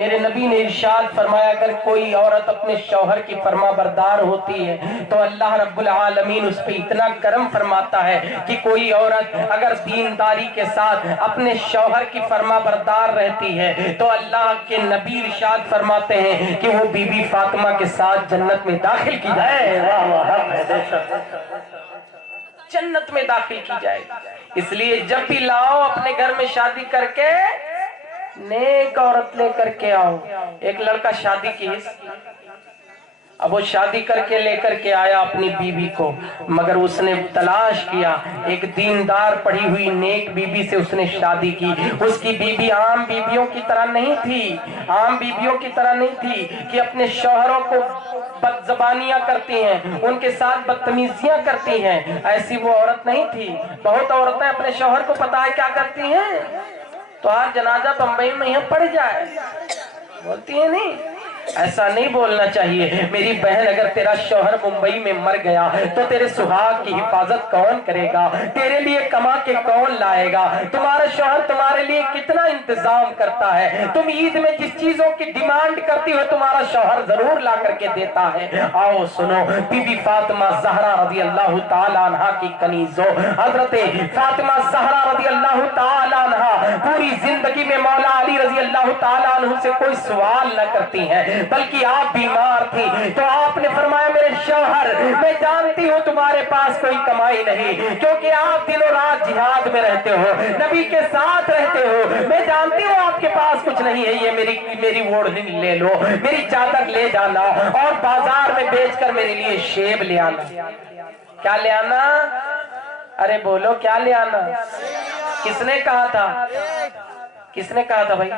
میرے نبی نے ارشاد فرمایا اگر کوئی عورت اپنے شوہر کی فرما بردار ہوتی ہے تو اللہ رب العالمین اس پہ اتنا کرم فرماتا ہے کہ کوئی عورت اگر دینداری کے ساتھ اپنے شوہر کی فرما بردار رہتی ہے تو اللہ کے نبی ارشاد فرماتے ہیں کہ وہ بی بی فاطمہ کے ساتھ جنت میں داخل کی جائے، جنت میں داخل کی جائے گی۔ اس لیے جب بھی لاؤ اپنے گھر میں شادی کر کے نیک عورت لے کر کے آؤ۔ ایک لڑکا شادی کی، اب وہ شادی کر کے لے کر کے آیا اپنی بیوی کو، مگر اس نے تلاش کیا ایک دیندار پڑھی ہوئی نیک بیوی سے اس نے شادی کی۔ اس کی بیوی عام بیویوں کی طرح نہیں تھی، عام بیویوں کی طرح نہیں تھی کہ اپنے شوہروں کو بد زبانیاں کرتی ہیں، ان کے ساتھ بدتمیزیاں کرتی ہیں، ایسی وہ عورت نہیں تھی۔ بہت عورتیں اپنے شوہر کو پتہ ہے کیا کرتی ہیں؟ تو آج جنازہ بمبئی میں یہاں پڑ جائے، بولتی ہیں نہیں، ایسا نہیں بولنا چاہیے۔ میری بہن اگر تیرا شوہر ممبئی میں مر گیا تو تیرے سہاگ کی حفاظت کون کرے گا؟ تیرے لیے کما کے کون لائے گا؟ تمہارا شوہر تمہارے لیے کتنا انتظام کرتا ہے، تم عید میں جس چیزوں کی ڈیمانڈ کرتی ہو تمہارا شوہر ضرور لا کر کے دیتا ہے۔ آؤ سنو، بی بی فاطمہ زہرا رضی اللہ تعالی عنہ کی کنیزوں، حضرت فاطمہ زہرا رضی اللہ تعالی عنہ پوری زندگی میں مولا علی رضی اللہ تعالی عنہ سے کوئی سوال نہ کرتی ہیں، بلکہ آپ بیمار تھی تو آپ نے فرمایا میرے شوہر میں جانتی ہوں تمہارے پاس کوئی کمائی نہیں، کیونکہ آپ دن و رات جہاد میں رہتے ہو، نبی کے ساتھ رہتے ہو، میں جانتی ہوں آپ کے پاس کچھ نہیں ہے، یہ میری اوڑھنی لے لو، میری چادر لے جانا اور بازار میں بیچ کر میرے لیے شیب لے آنا۔ کیا لے آنا؟ ارے بولو کیا لے آنا؟ کس نے کہا تھا؟ کس نے کہا تھا بھائی؟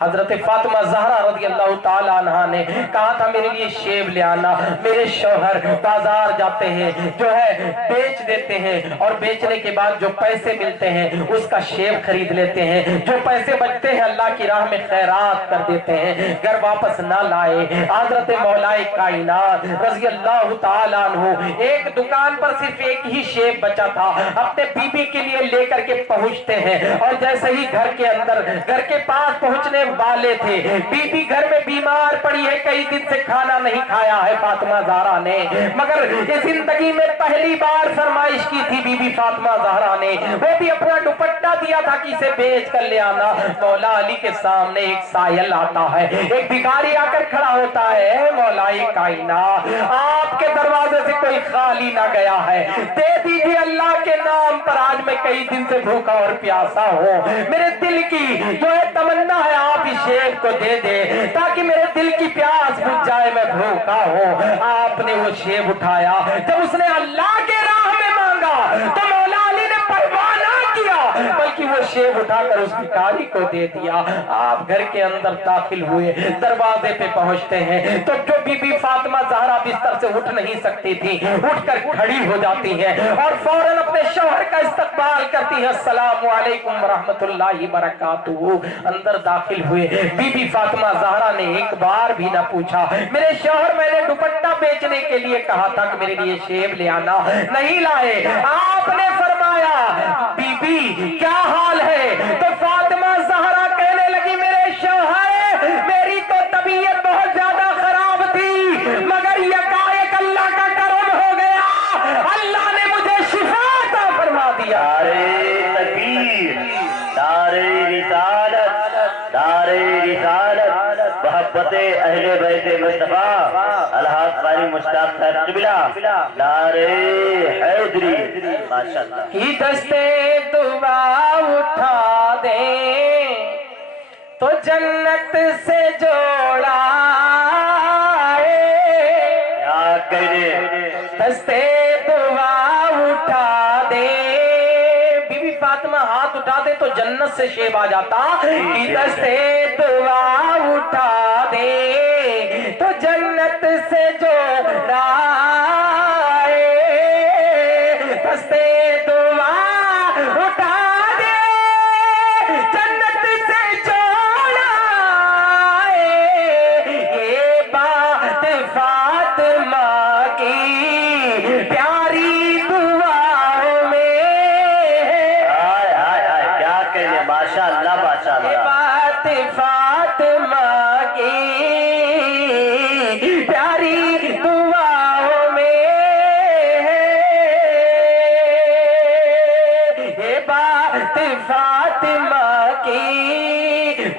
حضرت فاطمہ زہرا رضی اللہ تعالی عنہ نے کہا تھا میرے لیے شیب لے آنا۔ میرے شوہر بازار جاتے ہیں، جو ہے بیچ دیتے ہیں، اور بیچنے کے بعد جو پیسے ملتے ہیں اس کا شیب خرید لیتے ہیں، جو پیسے بچتے ہیں اللہ کی راہ میں خیرات کر دیتے ہیں، گھر واپس نہ لائے۔ حضرت مولا کائنات رضی اللہ تعالی عنہ ایک دکان پر صرف ایک ہی شیب بچا تھا، اپنے بیوی کے لیے لے کر کے پہنچتے ہیں، اور جیسے ہی گھر کے اندر گھر کے پاس پہنچنے والے تھے، بیوی گھر میں بیمار پڑی ہے، کئی دن سے کھانا نہیں کھایا ہے فاطمہ زہرا نے، مگر زندگی میں پہلی بار فرمائش کی تھی بی بی فاطمہ زہرا نے، وہ بھی اپنا دوپٹہ دیا تھا کہ اسے بیچ کر لے آنا۔ مولا علی کے سامنے ایک سائل آتا ہے، ایک بھکاری آ کر کھڑا ہوتا ہے، اے مولا کائنات آپ کے دروازے سے کوئی خالی نہ گیا ہے، دے دیجیے اللہ کے نام پر، آج میں کئی دن سے بھوکا اور پیاسا ہوں، میرے دل کی جو ہے تمنا ہے آپ اس شیب کو دے دے تاکہ میرے دل کی پیاس بجھ جائے، میں بھوکا ہوں۔ آپ نے وہ شیب اٹھایا، جب اس نے اللہ کے راہ میں مانگا تو مولا علی نے پرواہ نہ کیا، بلکہ وہ شیب اٹھا کر اس بھکاری کو دے دیا۔ آپ گھر کے اندر داخل ہوئے، دروازے پہ پہنچتے ہیں تو جو بی بی فاطمہ زہرا بستر سے اٹھ نہیں سکتی تھی، اٹھ کر کھڑی ہو جاتی ہیں اور فوراً اپنے شوہر کا استقبال کرتی ہیں، السلام علیکم ورحمۃ اللہ وبرکاتہ۔ اندر داخل ہوئے، بی بی فاطمہ زہرا نے ایک بار بھی نہ پوچھا میرے شوہر میں نے دوپٹہ بیچنے کے لیے کہا تھا کہ میرے لیے شیب لے آنا، نہیں لائے۔ آپ نے فرمایا بی بی کیا حال ہے؟ تو فاطمہ زہرا کہنے لگی میرے شوہر میری تو طبیعت بہت زیادہ خراب تھی، مگر یکایک اللہ کا کرم ہو گیا، اللہ نے مجھے شفا عطا فرما دیا۔ محبت اہل بیت مصطفیٰ الحاق قاری مشتاق صاحب قبلہ نعرہ حیدری ماشاءاللہ کی دستے دعا اٹھا دیں تو جنت سے جوڑا کیا کہنے، دستے دعا اٹھا دے، بی بی فاطمہ ہاتھ اٹھا دے تو جنت سے شیب آ جاتا، کی دستے دعا اٹھا دے تو جنت سے جوڑا، دستے دعا اٹھا دے جنت سے جوڑا، یہ بات فاطمہ کی پیاری دعاؤں میں، کیا کہنے، ماشاءاللہ ماشاءاللہ، یہ بات فاطمہ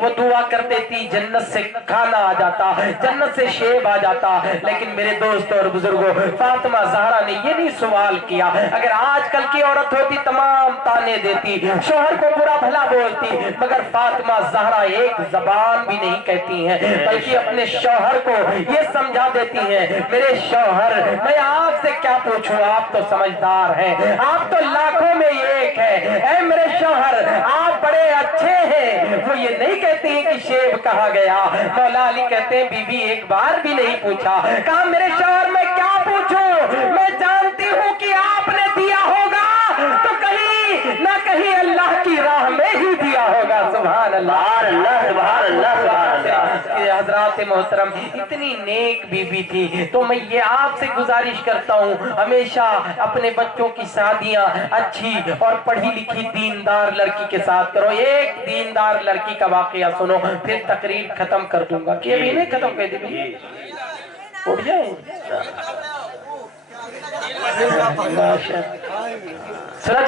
वो दुआ कर देती, जन्नत से खाना आ जाता, जन्नत से शेब आ जाता। लेकिन मेरे दोस्तों और बुजुर्गों, फातिमा ज़हरा ने ये नहीं सवाल किया। अगर आजकल की औरत होती तमाम ताने देती, शौहर को बुरा भला बोलती, मगर फातिमा ज़हरा एक ज़बान भी नहीं कहती हैं, बल्कि अपने शौहर को ये समझा देती हैं, मेरे शौहर मैं आपसे क्या पूछूं, आप तो समझदार हैं, आप तो लाखों में एक है, ऐ मेरे शौहर आप बड़े अच्छे हैं। वो ये नहीं कहती हैं कि शेब कहाँ गया। मौला अली कहते हैं बीबी एक बार भी नहीं पूछा, कहा मेरे शौहर मैं क्या पूछूं, मैं जानती हूँ कि आपने दिया होगा तो कहीं ना कहीं अल्लाह की राह में ही दिया होगा। सुभान अल्लाह, सुभान अल्लाह, सुभान अल्लाह। हजरात मोहतरम, इतनी नेक बीबी थी। तो मैं ये आपसे गुजारिश करता हूँ, हमेशा अपने बच्चों की शादियां अच्छी और पढ़ी लिखी दीनदार लड़की के साथ करो। एक दीनदार लड़की का वाकया सुनो, फिर तकरीर खत्म कर दूंगा। कि अभी नहीं खत्म कर दी, उठ जाए। सुना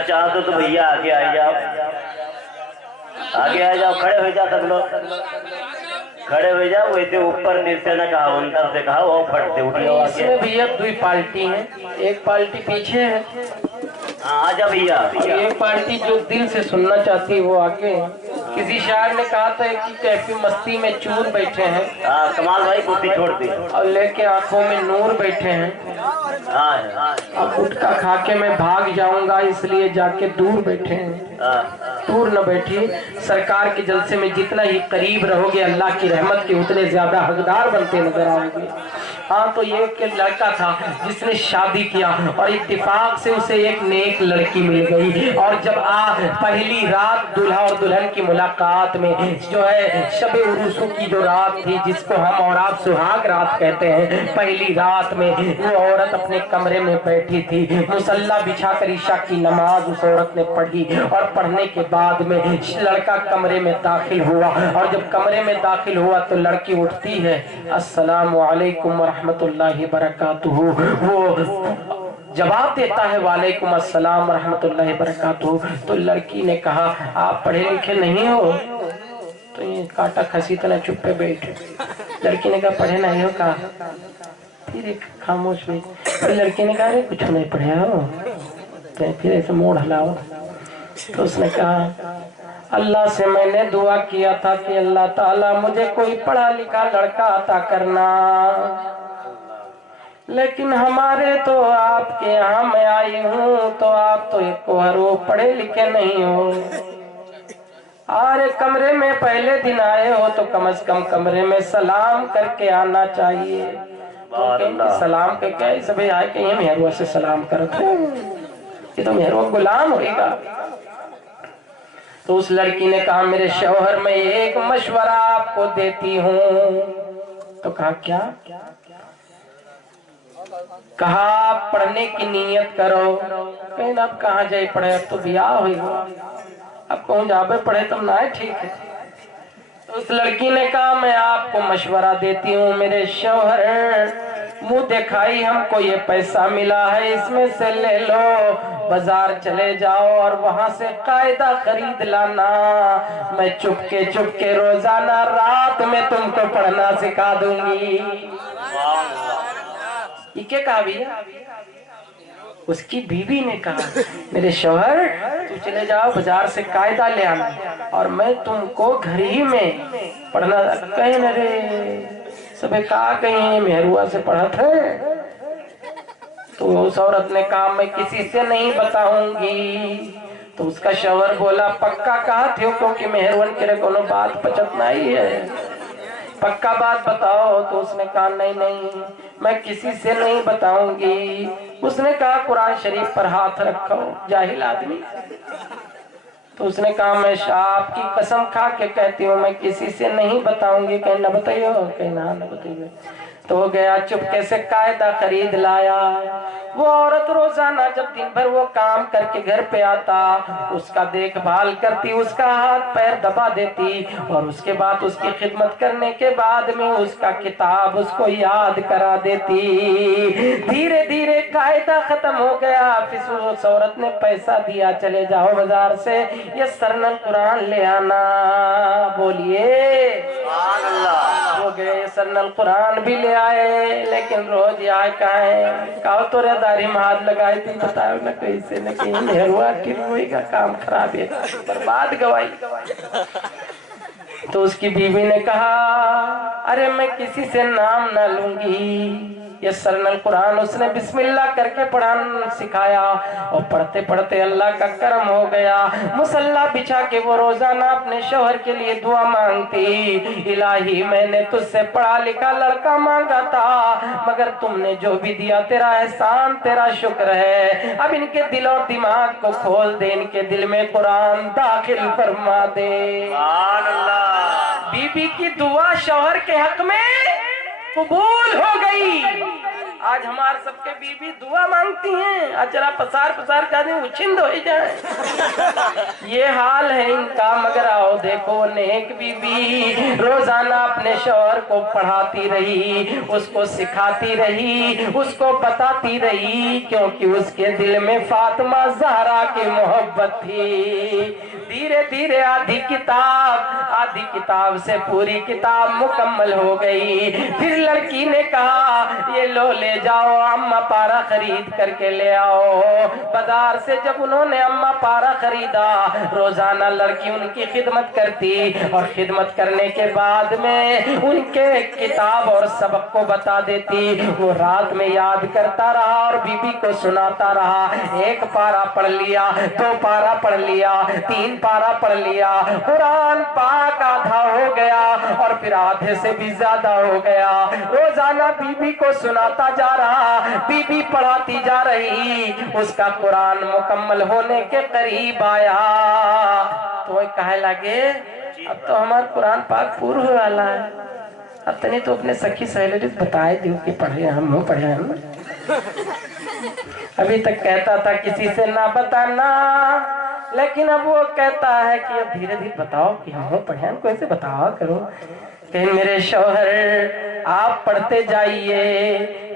चाहो तो भैया आगे आ जाओ, आगे आ जाओ, खड़े हो जाओ सब लोग, खड़े हो जाओ। वैसे ऊपर नीचे न कहा, अंदर से कहा, वो फट से उठिए। इसमें भैया दो पार्टी है, एक पार्टी पीछे है, आ जा भैया। एक पार्टी जो दिल से सुनना चाहती है वो आगे। किसी शायर ने कहा था कि कैफी मस्ती में चूर बैठे हैं, कमाल भाई कुर्सी छोड़ दी, और लेके आंखों में नूर बैठे हैं। अब गुटखा खा के मैं भाग जाऊंगा, इसलिए जाके दूर बैठे हैं। दूर न बैठिए, सरकार के जलसे में जितना ही करीब रहोगे अल्लाह की रहमत के उतने ज्यादा हकदार बनते नजर आओगे। हाँ, तो ये एक लड़का था जिसने शादी किया और इत्तेफाक से उसे एक नेक लड़की मिल गई। और जब पहली रात दूल्हा और दुल्हन की मुलाकात में, जो है शब उरूसू की जो रात थी, जिसको हम और आप सुहाग रात कहते हैं, पहली रात में वो औरत अपने कमरे में बैठी थी, मुसल्ला बिछाकर ईशा की नमाज उस औरत ने पढ़ी। और पढ़ने के बाद में लड़का कमरे में दाखिल हुआ, और जब कमरे में दाखिल हुआ तो लड़की उठती है, अस्सलामु अलैकुम रहमतुल्लाहि बरकातुहू। वो जवाब देता है वालेकुम अस्सलाम रहमतुल्लाहि बरकातुहू। तो लड़की ने कहा आप पढ़े लिखे नहीं हो? तो ये काटा खसी तना चुप पे बैठे। लड़की ने कहा पढ़े नहीं हो? कहा फिर एक खामोश हुई। तो लड़की ने कहा अरे कुछ नहीं पढ़े हो? तो फिर ऐसे मोड़ हलाओ। तो उसने कहा अल्लाह से मैंने दुआ किया था कि अल्लाह ताला मुझे कोई पढ़ा लिखा लड़का अता करना, लेकिन हमारे तो आपके यहाँ मैं आई हूँ तो आप तो एक कोहरो पढ़े लिखे नहीं हो। अरे कमरे में पहले दिन आए हो तो कम से कम कमरे में सलाम करके आना चाहिए। तो सलाम करके आए सभी आए कि ये मेहरुआ से सलाम करते, ये तो मेहरुआ गुलाम होगा। तो उस लड़की ने कहा मेरे शौहर मैं एक मशवरा आपको देती हूँ। तो कहा क्या? कहा पढ़ने की नियत करो। कहीं अब कहाँ जाए पढ़े, अब तो ब्याह होगा, अब कहूँ जाबे पढ़े तब ना है, ठीक है। तो उस लड़की ने कहा मैं आपको मशवरा देती हूँ मेरे शौहर, मुंह दिखाई हमको ये पैसा मिला है, इसमें से ले लो, बाजार चले जाओ और वहां से कायदा खरीद लाना। मैं चुपके रोजाना रात में तुमको पढ़ना सिखा दूंगी। ये क्या कहा भैया? उसकी बीवी ने कहा मेरे शौहर तुम चले जाओ बाजार से कायदा ले आना और मैं तुमको घर ही में पढ़ना। कहीं न रे सबे कहा कहीं मेहरुआ से पढ़ा थे। तो उस औरत ने कहा मैं किसी से नहीं बताऊंगी। तो उसका शौहर बोला पक्का कहा थे क्योंकि मेहरवन के कोनो बात पचत नहीं है, पक्का बात बताओ। तो उसने कहा नहीं मैं किसी से नहीं बताऊंगी। उसने कहा कुरान शरीफ पर हाथ रखो जाहिल आदमी। तो उसने कहा मैं आपकी कसम खा के कहती हूँ मैं किसी से नहीं बताऊंगी। कहीं न बताइयो, कहीं ना बताइए। तो गया, चुपके से कायदा खरीद लाया। वो औरत रोजाना जब दिन भर वो काम करके घर पे आता, उसका देखभाल करती, उसका हाथ पैर दबा देती, और उसके बाद उसकी खिदमत करने के बाद में उसका किताब उसको याद करा देती। धीरे धीरे कायदा खत्म हो गया। फिर उस औरत ने पैसा दिया, चले जाओ बाजार से ये सरनल कुरान ले आना। बोलिए हो गए, सरनल कुरान भी ले आए, लेकिन रोज यहाँ कहा तो दारी में हाथ लगाई थी, बताओ न कैसे न कहीं नेहरुआ टिरुई का काम खराब है, बर्बाद गवाई। तो उसकी बीवी ने कहा, अरे मैं किसी से नाम ना लूंगी। ये सरनल कुरान उसने बिस्मिल्लाह करके पढ़ाना सिखाया, और पढ़ते पढ़ते अल्लाह का करम हो गया। मुसल्ला बिछा के वो रोजाना अपने शौहर के लिए दुआ मांगती, इलाही मैंने तुझसे पढ़ा लिखा लड़का मांगा था, मगर तुमने जो भी दिया तेरा एहसान, तेरा शुक्र है। अब इनके दिल और दिमाग को खोल दे, इनके दिल में कुरान दाखिल फरमा दे। बीबी की दुआ शौहर के हक में कबूल हो गई। आज हमारे सबके बीबी दुआ मांगती हैं, आज जरा पसार पसार का दिन उछिंद हो जाए। ये हाल है इनका, मगर आओ देखो नेक बीबी रोजाना अपने शौहर को पढ़ाती रही, उसको सिखाती रही, उसको बताती रही, क्योंकि उसके दिल में फातिमा ज़हरा की मोहब्बत थी। धीरे धीरे आधी किताब से पूरी किताब मुकम्मल हो गई। फिर लड़की ने कहा, ये लो ले जाओ, अम्मा पारा खरीद करके ले आओ। बाजार से जब उन्होंने अम्मा पारा खरीदा, रोजाना लड़की उनकी खिदमत करती, और खिदमत करने के बाद में उनके किताब और सबक को बता देती। वो रात में याद करता रहा और बीबी को सुनाता रहा। एक पारा पढ़ लिया, 2 पारा पढ़ लिया, 3 पारा पढ़ लिया, कुरान पाक आधा हो गया, और फिर आधे से भी ज्यादा हो गया। रोजाना बीबी को सुनाता जा रहा, बीबी पढ़ाती जा रही, उसका कुरान मुकम्मल होने के करीब आया। तो वो कहे लगे, अब तो हमारा कुरान पाक पूरा हो वाला है, अब तनी तो अपने सखी सहेली बताए दियो कि पढ़े हम पढ़े हम। अभी तक कहता था किसी से ना बताना, लेकिन अब वो कहता है कि अब धीरे धीरे बताओ कि हम पढ़े, कैसे बताओ करो। कहीं मेरे शौहर आप पढ़ते जाइए,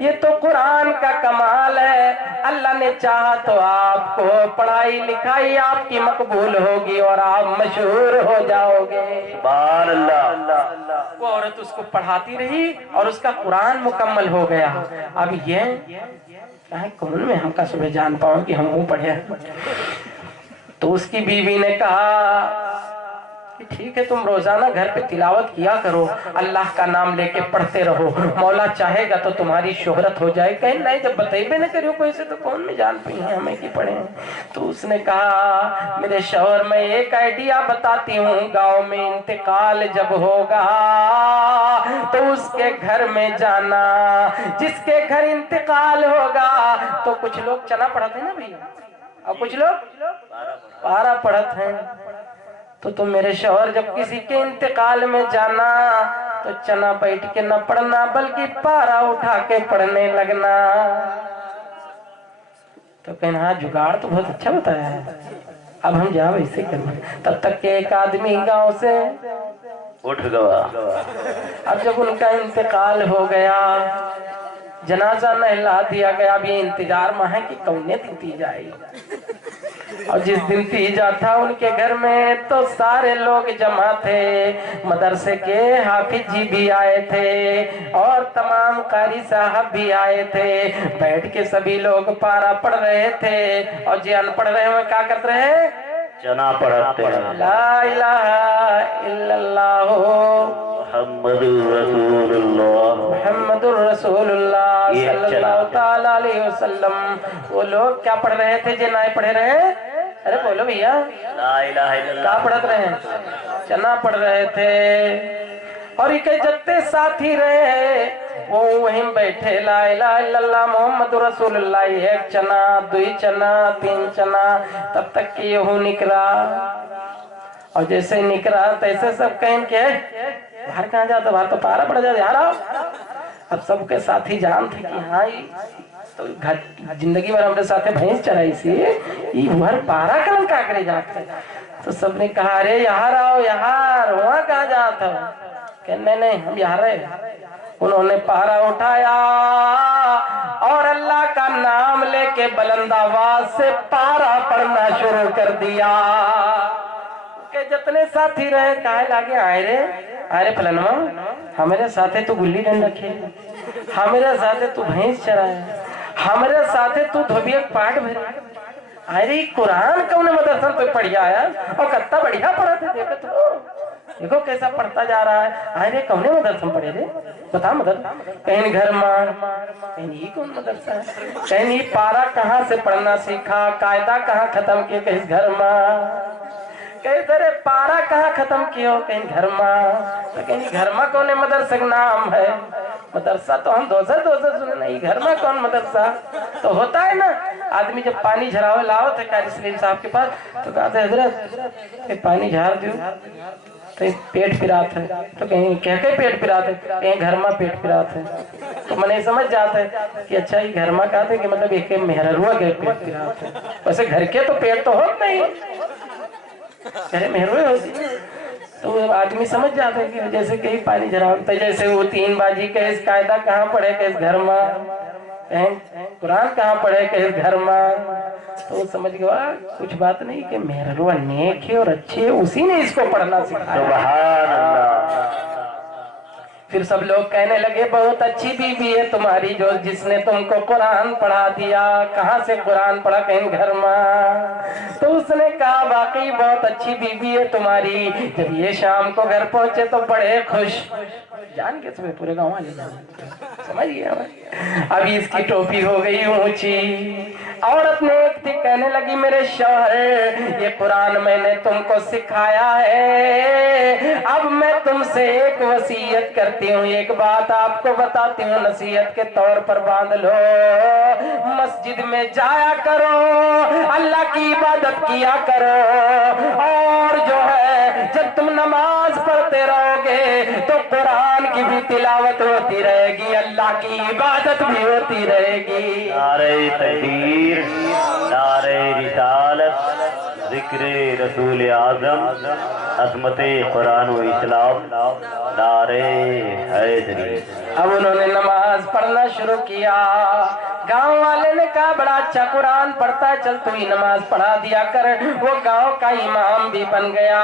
ये तो कुरान का कमाल है। अल्लाह ने चाहा तो आपको पढ़ाई लिखाई आपकी मकबूल होगी और आप मशहूर हो जाओगे। सुभान अल्लाह। वो औरत उसको पढ़ाती रही और उसका कुरान मुकम्मल हो गया। अब ये कौन में हमका सुबह जान पाऊं कि हम पढ़े। तो उसकी बीवी ने कहा कि ठीक है, तुम रोजाना घर पे तिलावत किया करो, अल्लाह का नाम लेके पढ़ते रहो, मौला चाहेगा तो तुम्हारी शोहरत हो जाए। कहीं नहीं, जब बताइए न करियो कोई से तो कौन में जान पाई है हमें की पढ़े। तो उसने कहा, मेरे शौहर मैं एक आइडिया बताती हूँ, गांव में इंतकाल जब होगा तो उसके घर में जाना, जिसके घर इंतकाल होगा। तो कुछ लोग चना पढ़ते हैं ना भैया, और कुछ लोग पारा पढ़ते हैं। तो तुम मेरे शौहर जब किसी के इंतकाल में जाना तो चना बैठ के न पढ़ना, बल्कि पारा उठा के पढ़ने लगना। तो कहना हाँ, जुगाड़ तो बहुत अच्छा बताया है, अब हम जाओ ऐसे करना। तब तक के एक आदमी गांव से उठ गया। अब जब उनका इंतकाल हो गया, जनाजा नहला दिया गया, अभी इंतजार में है कि कौने दिन दी जाएगी। और जिस दिन तीजा था उनके घर में तो सारे लोग जमा थे, मदरसे के हाफिज जी भी आए थे और तमाम कारी साहब भी आए थे। बैठ के सभी लोग पारा पढ़ रहे थे, और जो अनपढ़ रहे हुए क्या करते रहे, चना पढ़ते हैं। ला इलाहा इल्लल्लाह मुहम्मदुर रसूलुल्लाह सल्लल्लाहु ताला अलैहि वसल्लम। वो लोग क्या पढ़ रहे थे जो नहीं पढ़े रहे? अरे बोलो भैया, ला इलाहा इल्लल्लाह क्या पढ़ रहे हैं? चना पढ़ रहे थे। और इनके जितने साथी रहे वो वहीं बैठे, ला इलाहा इल्लल्लाह मुहम्मदुर रसूलुल्लाह, 1 चना, 2 चना, 3 चना, तब तक कि यहू निकला। और जैसे निकला तैसे सब कहें के बाहर कहाँ जाता, बाहर तो पारा पड़ जाता, यार आओ। अब सबके साथी जान थे कि हाँ तो जिंदगी भर हमारे साथ भैंस चराई सी भर पारा कल का करे जाते। तो सबने कहा अरे यहाँ आओ यार, वहाँ कहाँ जाता हो? कहने नहीं हम यहाँ रहे। उन्होंने पारा उठाया और अल्लाह का नाम लेके बुलंद आवाज से पारा पढ़ना शुरू कर दिया। के जितने साथी रहे कहे लागे आए रे, अरे फलनवा हमारे साथे तू गुल्ली डंडा खेल, हमारे साथे तू भैंस चराए, हमारे साथे तू धोबिया पाठ भरे। अरे कुरान कौन मदरसा तो पढ़िया आया और कितना बढ़िया पढ़ा थे। देखो कैसा पढ़ता जा रहा है। अरे कौन मदरसा पढ़े रे, बता मदरसा? कहीं घर मार, कहीं ये कौन मदरसा है, कहीं पारा कहाँ से पढ़ना सीखा, कायदा कहाँ खत्म किए, कहीं घर मार, कहीं तेरे पारा कहाँ खत्म कियो, कहीं घर माँ। तो कहीं घर माँ कौन मदरसा नाम है? मदरसा तो हम दोसर सुने नहीं, घर में कौन मदरसा? तो होता है ना आदमी जब पानी झरावे लाओ थे कारी सलीम साहब के पास, तो कहते हजरत ये पानी झाड़ दो तो पेट पिरात है। तो कहीं कह के पेट पिरात है, कहीं घर में पेट पिरात है। तो मैंने समझ जाता है कि अच्छा ये घर में कहते कि मतलब एक मेहरुआ के पेट पिरात है। वैसे घर के तो पेट तो होते नहीं, अरे मेहरुए होती। तो आदमी समझ जाता है कि जैसे कहीं पानी झरावता, जैसे वो तीन बाजी के इस कायदा कहाँ पढ़े के इस घर में, कुरान कहाँ पढ़े के इस घर में। तो समझ गया कुछ बात नहीं कि मेहरुआ नेक है और अच्छे है, उसी ने इसको पढ़ना सिखाया। सुभान अल्लाह। फिर सब लोग कहने लगे बहुत अच्छी बीवी है तुम्हारी जो जिसने तुमको कुरान पढ़ा दिया। कहाँ से कुरान पढ़ा? कहीं घर में। तो उसने कहा वाकई बहुत अच्छी बीवी है तुम्हारी। जब ये शाम को घर पहुंचे तो बड़े खुश, जान के तुम्हें पूरे गाँव वाले समझ गया। अभी इसकी टोपी हो गई ऊंची। औरत ने एक थी कहने लगी मेरे शौहर ये कुरान मैंने तुमको सिखाया है, अब मैं तुमसे एक वसीयत करती हूँ, एक बात आपको बताती हूँ, नसीहत के तौर पर बांध लो। मस्जिद में जाया करो, अल्लाह की इबादत किया करो, और जो है जब तुम नमाज पढ़ते रहोगे तो कुरान की भी तिलावत होती रहेगी, अल्लाह की इबादत भी होती रहेगी। नारे तकबीर, नारे रिसालत, जिक्र रसूल आज़म, अज़मते कुरान व इस्लाम, नारे हैदरी। अब उन्होंने नमाज पढ़ना शुरू किया। गांव वाले ने कहा बड़ा अच्छा कुरान पढ़ता है, चल तू ही नमाज पढ़ा दिया कर। वो गांव का इमाम भी बन गया।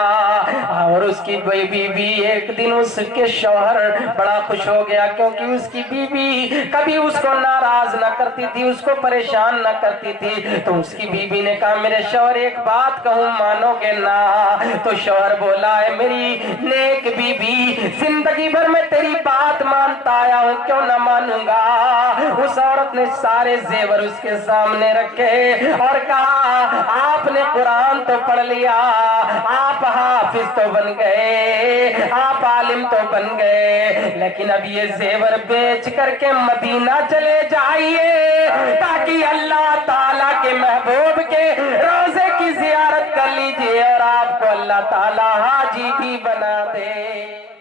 और उसकी बीवी एक दिन उसके शौहर बड़ा खुश हो गया क्योंकि उसकी बीवी कभी उसको नाराज ना करती थी, उसको परेशान ना करती थी। तो उसकी बीवी ने कहा मेरे शौहर एक बात कहूँ मानोगे ना? तो शौहर बोला है मेरी नेक बीवी, जिंदगी भर में तेरी बात मानता आया हूँ, क्यों ना मानूंगा। उस औरत ने सारे जेवर उसके सामने रखे और कहा आपने कुरान तो पढ़ लिया, आप हाफिज तो बन गए, आप आलिम तो बन गए, लेकिन अब ये जेवर बेच करके मदीना चले जाइए ताकि अल्लाह ताला के महबूब के रोजे की जियारत कर लीजिए और आपको अल्लाह ताला हाजी भी बना दे।